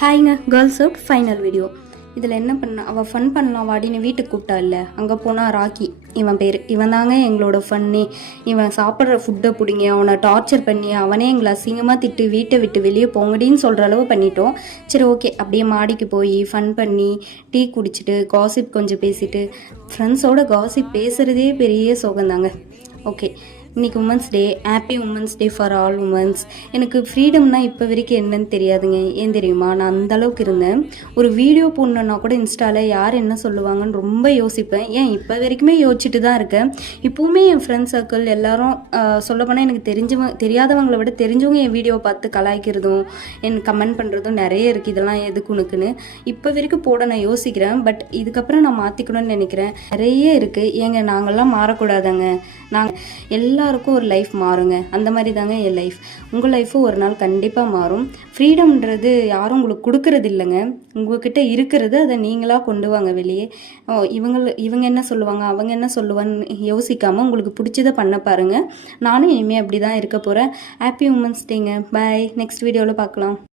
ஹாய்ங்க girls out final video. இதில் என்ன பண்ண அவள் ஃபன் பண்ணலாம் வாடின்னு வீட்டுக்கு கூப்பிட்டா இல்லை. அங்கே போனால் ராக்கி இவன் பேர். இவன் தாங்க எங்களோட ஃபன்னே. இவன் சாப்பிட்ற ஃபுட்டை பிடிங்க, அவனை டார்ச்சர் பண்ணி அவனே எங்களை அசிங்கமாக திட்டு வீட்டை விட்டு வெளியே போங்கடின்னு சொல்கிற அளவு பண்ணிட்டோம். சரி ஓகே, அப்படியே மாடிக்கு போய் ஃபன் பண்ணி டீ குடிச்சிட்டு காசிப் கொஞ்சம் பேசிட்டு, ஃப்ரெண்ட்ஸோட காசிப் பேசுகிறதே பெரிய சோகந்தாங்க. ஓகே, இன்றைக்கி women's day. Happy women's day for all women's. எனக்கு ஃப்ரீடம்னா இப்போ வரைக்கும் என்னன்னு தெரியாதுங்க. ஏன் தெரியுமா, நான் அந்தளவுக்கு இருந்தேன். ஒரு வீடியோ போடணுன்னா கூட இன்ஸ்டாவில் யார் என்ன சொல்லுவாங்கன்னு ரொம்ப யோசிப்பேன். ஏன் இப்போ வரைக்குமே யோசிச்சுட்டு தான் இருக்கேன். இப்போவுமே என் ஃப்ரெண்ட்ஸ் சர்க்கிள் எல்லோரும் சொல்லப்போனால் எனக்கு தெரியாதவங்களை விட தெரிஞ்சவங்க என் வீடியோவை பார்த்து கலாய்க்கிறதும் என் கமெண்ட் பண்ணுறதும் நிறைய இருக்குது. இதெல்லாம் எதுக்கு உனக்குன்னு இப்போ வரைக்கும் போட நான் யோசிக்கிறேன். பட் இதுக்கப்புறம் நான் மாற்றிக்கணும்னு நினைக்கிறேன். நிறைய இருக்குது. ஏங்க நாங்கள்லாம் மாறக்கூடாதாங்க. நாங்கள் எல்லாருக்கும் ஒரு லைஃப் மாறுங்க. அந்த மாதிரி தாங்க என் லைஃப். உங்கள் லைஃப்பும் ஒரு நாள் கண்டிப்பாக மாறும். ஃப்ரீடம்ன்றது யாரும் உங்களுக்கு கொடுக்கறது இல்லைங்க. உங்கள்கிட்ட இருக்கிறது அதை நீங்களாக கொண்டு வாங்க வெளியே. இவங்க என்ன சொல்லுவாங்க, அவங்க என்ன சொல்லுவான்னு யோசிக்காமல் உங்களுக்கு பிடிச்சதை பண்ண பாருங்கள். நானும் இனிமேல் அப்படி தான் இருக்க போகிறேன். Happy women's thanks. Bye. Next வீடியோவில் பார்க்கலாம்.